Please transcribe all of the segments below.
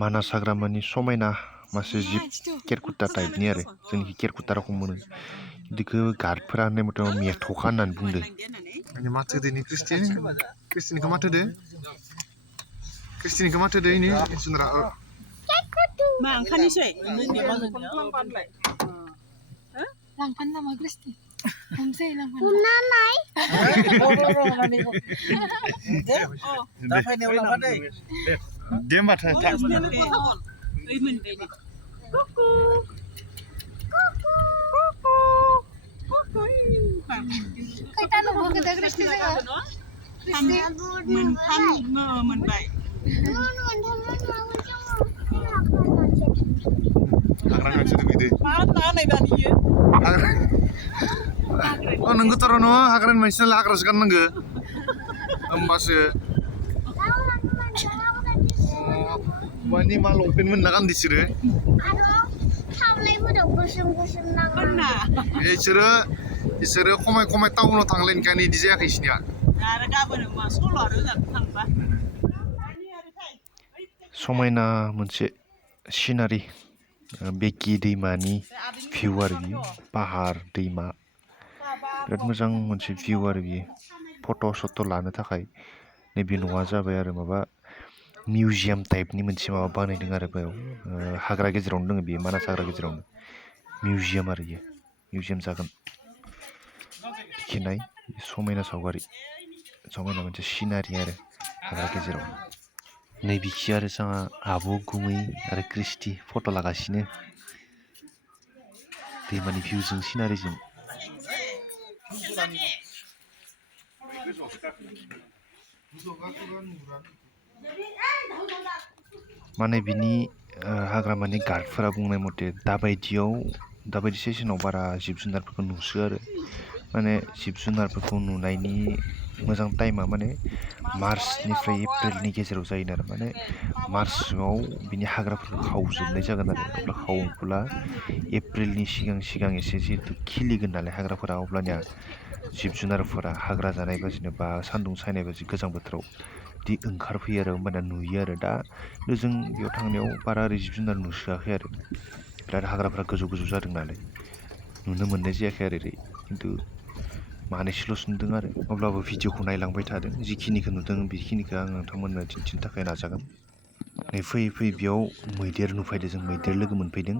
मानास हाग्रामानि समायना मासे जिब केरकुटा टाइपनि आरो जोंनिखि केरकुटा रखम मोनो बिदिखौ गार्डफोरा होननाय मथे मेथ'खा होननानै बुंदों माथो होदोनि क्रिस्टिनिखौ माथो होदो क्रिस्टिनिखौ माथो होदो इनि जुनारा मा ओंखारनोसै लांफानो नामा क्रिस्टि हमसै लांफानो हमनानै दा फैनायाव लांफादै दे होमबाथाय खैथा नुबोखो क्रिस्टि जोङो मोनथाम मोनबाय नोंगौ थार' न' हाग्रानि मानसि नालाय हाग्रासो गाननांगो होमबासो मानि मा लंपेन्ट मोनना गानदो इसोरो खमाय खमाय टाउनाव थांलायनोखायनो इदि जायाखै इसनिया आरो गाबोन मा सल' रोजाबनो थांबा समायना मोनसे सिनारि बेकि दैमानि भिउ आरो बियो पाहार दैमा बिराद मोजां मोनसे भिउ आरो बियो फट' सट' लानो थाखाय नैबे न'आ जाबाय आरो माबा मिउजियाम टाइपनि मोनसे माबा बानायदों आरो बेयाव हाग्रा गेजेरावनो दङ बेयो मानास हाग्रा गेजेरावनो मिउजियाम आरो बियो मिउजियाम जागोन खिनाय समायना सावगारि समायना मोनसे सिनारि आरो हाग्रा गेजेराव नैबिखि आरो जोंहा आब' गुमै आरो क्रिस्टि फट' लागासिनो दैमानि भिउजों सिनारिजों माने बिनि हाग्रामानि गार्डफोरा बुंनाय मथे दाबायदि सेसनाव बारा जिब जुनारफोरखौ नुसो आरो माने जिब जुनारफोरखौ नुनायनि मोजां टाइमा माने मार्चनिफ्राय एप्रिलनि गेजेराव जायो आरो माने मार्चआव बिनि हाग्राफोरखौ खावजोबनाय जागोन आरो अब्ला खावोब्ला एप्रिलनि सिगां एसे जिहेतु खिलिगोन नालाय हाग्राफोरा अब्लानिया जिब जुनारफोरा हाग्रा जानाय बाजिनो बा सान्दुं सायनाय बाजि गोजां बोथोराव बिदि ओंखारफैयो आरो होमबाना नुयो आरो दा जों बेयाव थांनायाव बारा ओरै जिब जुनार नुसोआखै आरो बिराद हाग्राफ्रा गोजौ जादों नालाय नुनो मोननाय जायाखै आरो ओरै खिन्थु मानैसोल'सो नुदों आरो अब्लाबो भिडिअखौ नायलांबाय थादों जिखिनिखौ नुदों बेखिनिखौ आं नोंथांमोननो दिन्थिनो थाखाय नाजागोन नै फैयै बेयाव मैदेर नुफैदों जों मैदेर लोगो मोनफैदों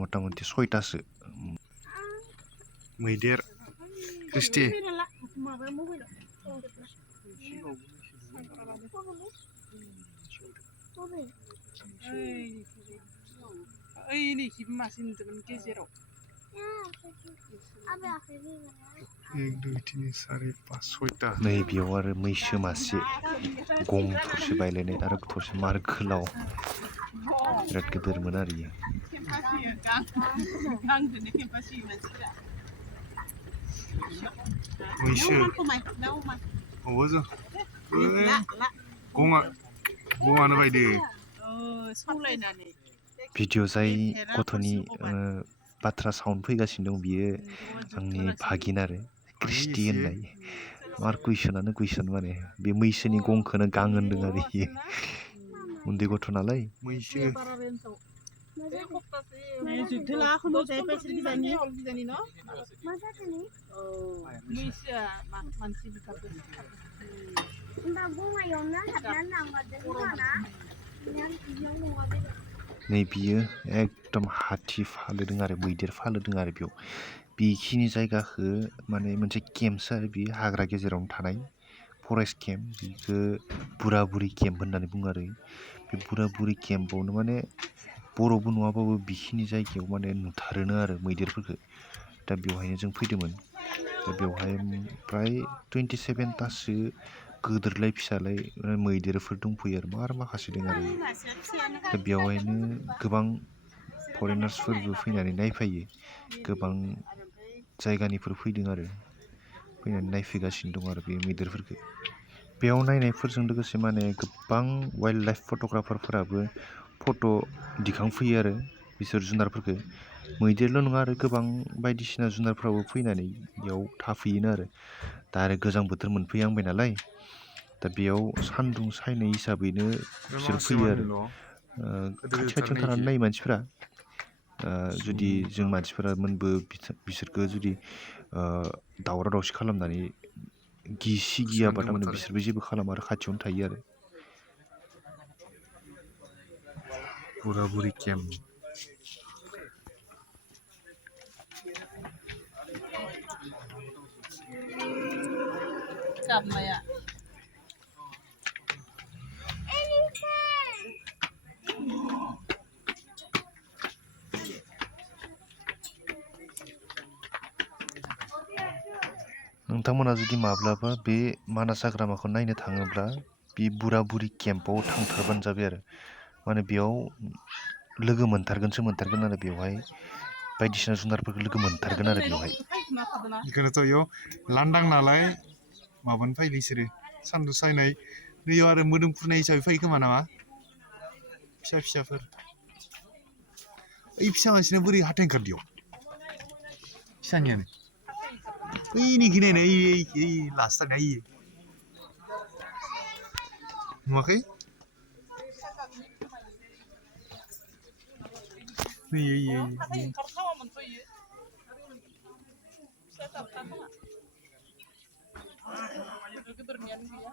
मथा मथि 6थासो मैदेर क्रिस्टि गेजेराव 1 2 3 4 5 6था नै बेयाव आरो मैसो मासे गं थरसे बायलायनाय आरो थरसे मार गोलाव बिराद गिदिरमोन आरो इयो मैसो गङानो बायदो भिडिअ जाय गथ'नि बाथ्रा साउन्ड फैगासिनो दं बियो आंनि भागिन आरो क्रिस्टि होननाय मार कुइसन माने बे मैसोनि गंखौनो गां होनदों आरो इयो उन्दै गथ' नालाय मैसो नै बियो एकदम हाथी फालोदों आरो मैदेर फालोदों आरो बेयाव बेखिनि जायगाखौ माने मोनसे केम्पसो आरो बेयो हाग्रा गेजेरावनो थानाय फरेस्ट केम्प बेखौ बुरा बुरि केम्प होननानै बुङो आरो बे बुरा बुरि केम्पआवनो माने बर'बो नङाबाबो बेखिनि जायगायाव माने नुथारोनो आरो मैदेरफोरखौ दा बेवहायनो जों फैदोंमोन दा बेवहाय फ्राय 27थासो गोदोरलाय फिसालाय मैदेरफोर दंफैयो आरो माखासे दं आरो दा बेवहायनो गोबां फरेनार्सफोरबो फैनानै नायफैयो गोबां जायगानिफोर फैदों आरो फैनानै नायफैगासिनो दं आरो बे मैदेरफोरखौ बेयाव नायनायफोरजों लोगोसे माने गोबां वाइल्ड लाइफ फट'ग्राफारफोराबो फट' दिखांफैयो आरो बिसोर जुनारफोरखौ मैदेरल' नङा आरो गोबां बायदिसिना जुनारफ्राबो फैनानै बेयाव थाफैयोनो आरो दा आरो गोजां बोथोर मोनफैहांबाय नालाय दा बेयाव सान्दुं सायनाय हिसाबैनो बिसोर फैयो आरो खाथि खाथियाव थानानै नायो मानसिफोरा जुदि जों मानसिफोरामोनबो बिसोरखो जुदि दावराव दावसि खालामनानै गियाबा थारमाने बिसोरबो जेबो खालामा आरो खाथियावनो थायो आरो बुरा बुरि केम्प गाबनाया नोंथांमोना जुदि माब्लाबा बे मानास हाग्रामाखौ नायनो थाङोब्ला बे बुरा बुरि केम्पआव थांथारबानो जाबाय आरो माने बेयाव लोगो मोनथारगोन आरो बेवहाय बायदिसिना जुनारफोरखौ लोगो मोनथारगोन आरो बेवहाय बेखौनोथ' इयाव लांदां नालाय माबानो फैयो बिसोरो सान्दुं सायनाय नैयाव आरो मोदोम फुरनाय हिसाबै फैयो खोमा नामा फिसाफोर ओइ फिसा मानसिनो बोरै हाथाय ओंखारदियाव फिसानियानो ओइनिखि नायनाय ओइ लास्टानिया ओइ नुवाखै नै ओंखारथावामोनथ' इयो फिसा जाबथा खोमा गोदोरनियानो गैया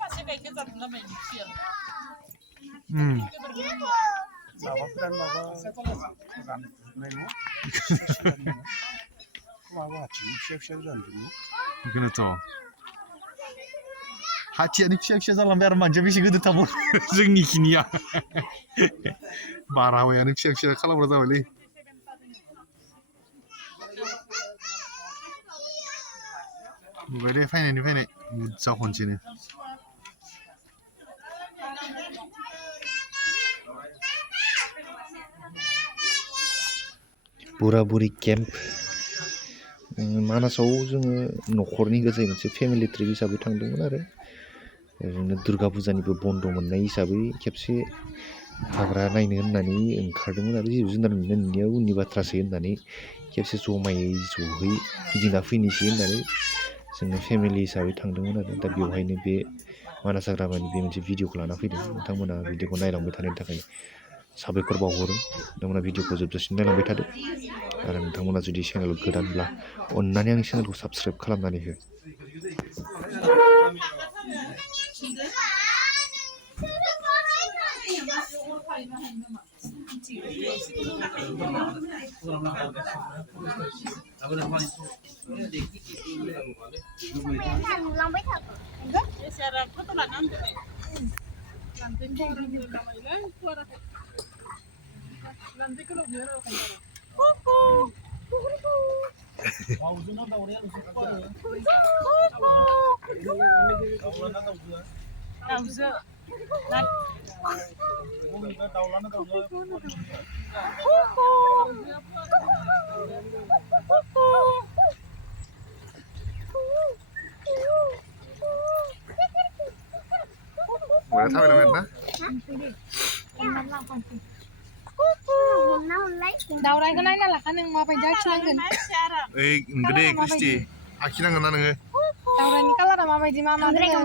फारसे गाइखेर जादोंना माइ फिसाया माबाफोरानो माबा जानजोबनाय नङा माबा हाथिनि फिसा जानजोबो बेखौनोथ' हाथियानो फिसा जालांबाय आरो मानसिया बेसे गोदोर थाबाव जोंनि खिनिया बारहावायानो फिसा खालामग्रा जाबायलै नुबाय दे फैनाय बुरजा खनसेनो बुरा बुरि केम्प मानासाव जोङो न'खरनि गोजायै मोनसे फेमिलि ट्रिप हिसाबै थांदोंमोन आरो ओरैनो दुर्गा फुजानिबो बन्द मोननाय हिसाबै खेबसे हाग्रा नायनो होननानै ओंखारदोंमोन आरो जिब जुनार नुनाया उननि बाथ्रासो होननानै खेबसे जहै गिदिंना फैनोसै होननानै जोङो फेमिलि हिसाबै थांदोंमोन आरो दा बेवहायनो बे मानास हाग्रामानि बे मोनसे भिडिअखौ लाना फैदों नोंथांमोना भिडिअखौ नायलांबाय थानायनि थाखाय साबायखर बावहरो नोंथांमोना भिडिअखौ जोबजासिम नायलांबाय थादो आरो नोंथांमोना जुदि चेनेल गोदानब्ला अन्नानै आंनि चेनेलखौ साबस्क्राइब खालामनानै हो Boleh tahu namanya? दावरायखौ नायना लाखा नों माबायदि आखिनांगोन ओइ गदे क्रिस्टि आखिनांगोन ना नोङो दावरायनि कालारा माबायदि मा दोङो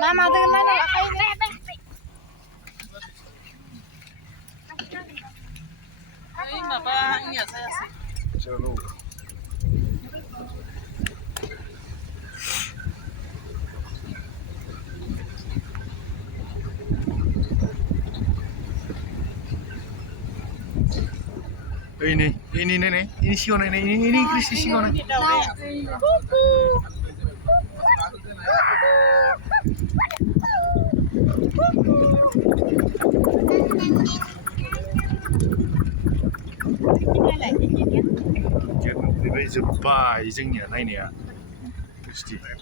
नायना लाखायो ओइ माबा आंनिया जायासै ini siapa ini Kristi siapa Ini jebay जोंनिया नायनाया Kristi jebay